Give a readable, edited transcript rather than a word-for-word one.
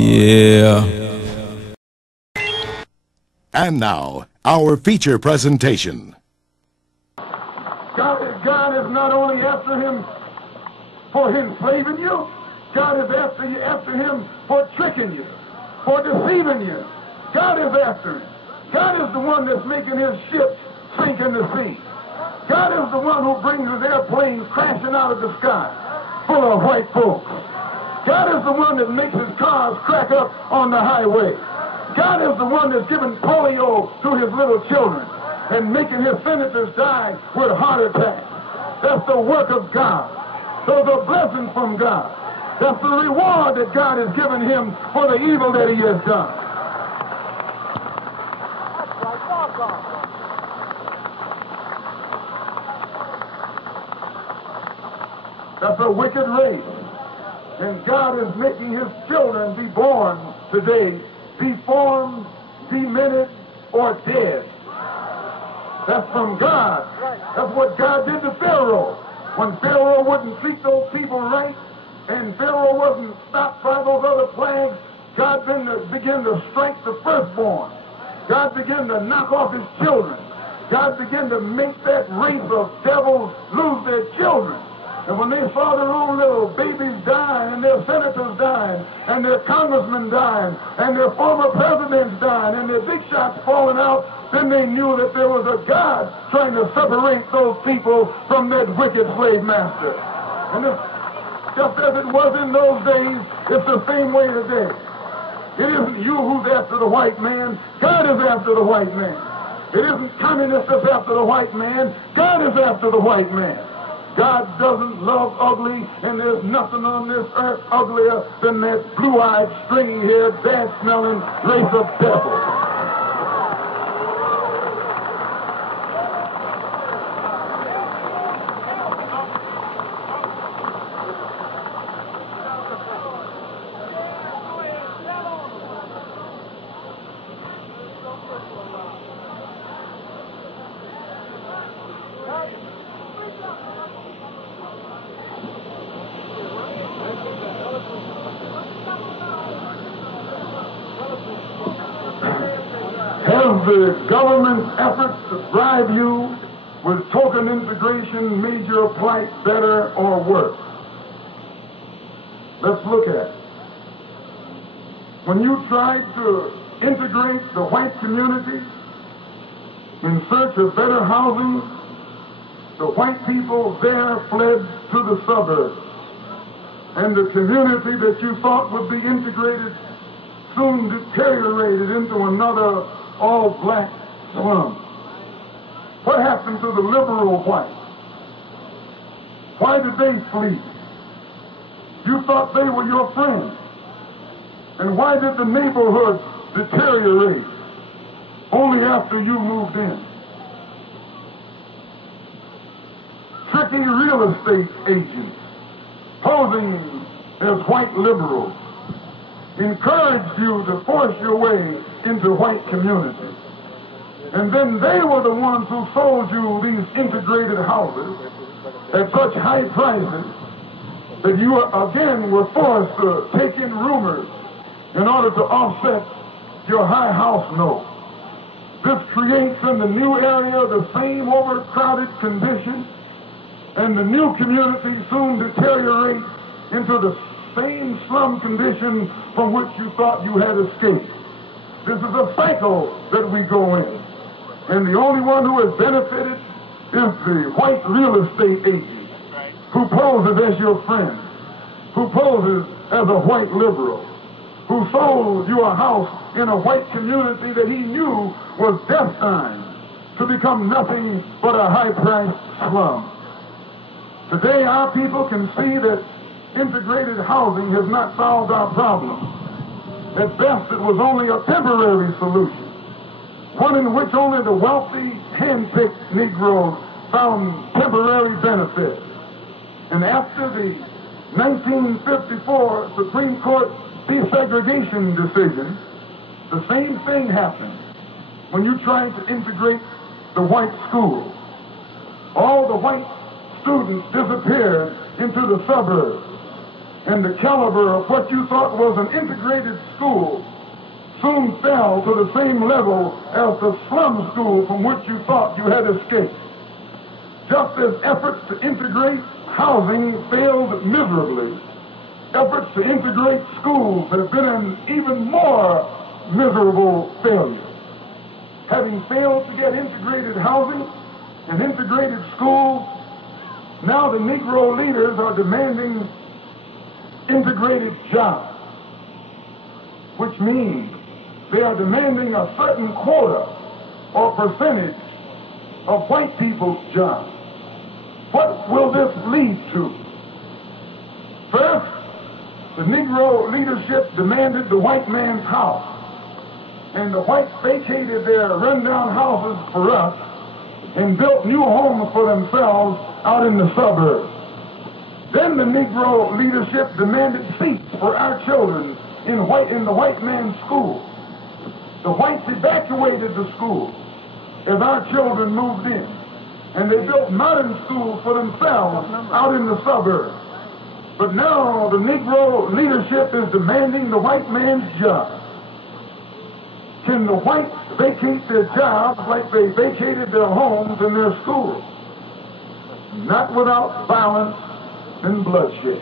Yeah. And now, our feature presentation. God is not only after him for enslaving you, God is after him for tricking you, for deceiving you. God is after him. God is the one that's making his ships sink in the sea. God is the one who brings his airplanes crashing out of the sky full of white folks. God is the one that makes his cars crack up on the highway. God is the one that's giving polio to his little children and making his senators die with heart attacks. That's the work of God. Those are blessings from God. That's the reward that God has given him for the evil that he has done. That's a wicked race. And God is making his children be born today deformed, demented, or dead. That's from God. That's what God did to Pharaoh. When Pharaoh wouldn't treat those people right, and Pharaoh wasn't stopped by those other plagues, God began to strike the firstborn. God began to knock off his children. God began to make that race of devils lose their children. And when they saw their own little babies dying, and their senators dying, and their congressmen dying, and their former presidents dying, and their big shots falling out, then they knew that there was a God trying to separate those people from that wicked slave master. And just as it was in those days, it's the same way today. It isn't you who's after the white man. God is after the white man. It isn't communists that's after the white man. God is after the white man. God doesn't love ugly, and there's nothing on this earth uglier than that blue-eyed, stringy-haired, bad-smelling race of devils. Has the government's efforts to drive you with token integration made your plight better or worse? Let's look at it. When you tried to integrate the white community in search of better housing, the white people there fled to the suburbs. And the community that you thought would be integrated soon deteriorated into another all-black slum. What happened to the liberal whites? Why did they flee? You thought they were your friends. And why did the neighborhood deteriorate only after you moved in? Tricky real estate agents, posing as white liberals, encouraged you to force your way into white communities. And then they were the ones who sold you these integrated houses at such high prices that you again were forced to take in roomers in order to offset your high house note. This creates in the new area the same overcrowded condition, and the new community soon deteriorates into the same slum condition from which you thought you had escaped. This is a cycle that we go in. And the only one who has benefited is the white real estate agent who poses as your friend, who poses as a white liberal, who sold you a house in a white community that he knew was destined to become nothing but a high-priced slum. Today, our people can see that integrated housing has not solved our problem. At best, it was only a temporary solution, one in which only the wealthy, hand-picked Negroes found temporary benefit. And after the 1954 Supreme Court desegregation decision, the same thing happened when you tried to integrate the white schools. All the white students disappeared into the suburbs. and the caliber of what you thought was an integrated school soon fell to the same level as the slum school from which you thought you had escaped. Just as efforts to integrate housing failed miserably, efforts to integrate schools have been an even more miserable failure. Having failed to get integrated housing and integrated schools, now the Negro leaders are demanding integrated jobs, which means they are demanding a certain quota or percentage of white people's jobs. What will this lead to? First, the Negro leadership demanded the white man's house, and the whites vacated their rundown houses for us and built new homes for themselves out in the suburbs. Then the Negro leadership demanded seats for our children in the white man's schools. The whites evacuated the schools as our children moved in, and they built modern schools for themselves out in the suburbs. But now the Negro leadership is demanding the white man's job. Can the whites vacate their jobs like they vacated their homes and their schools? Not without violence and bloodshed.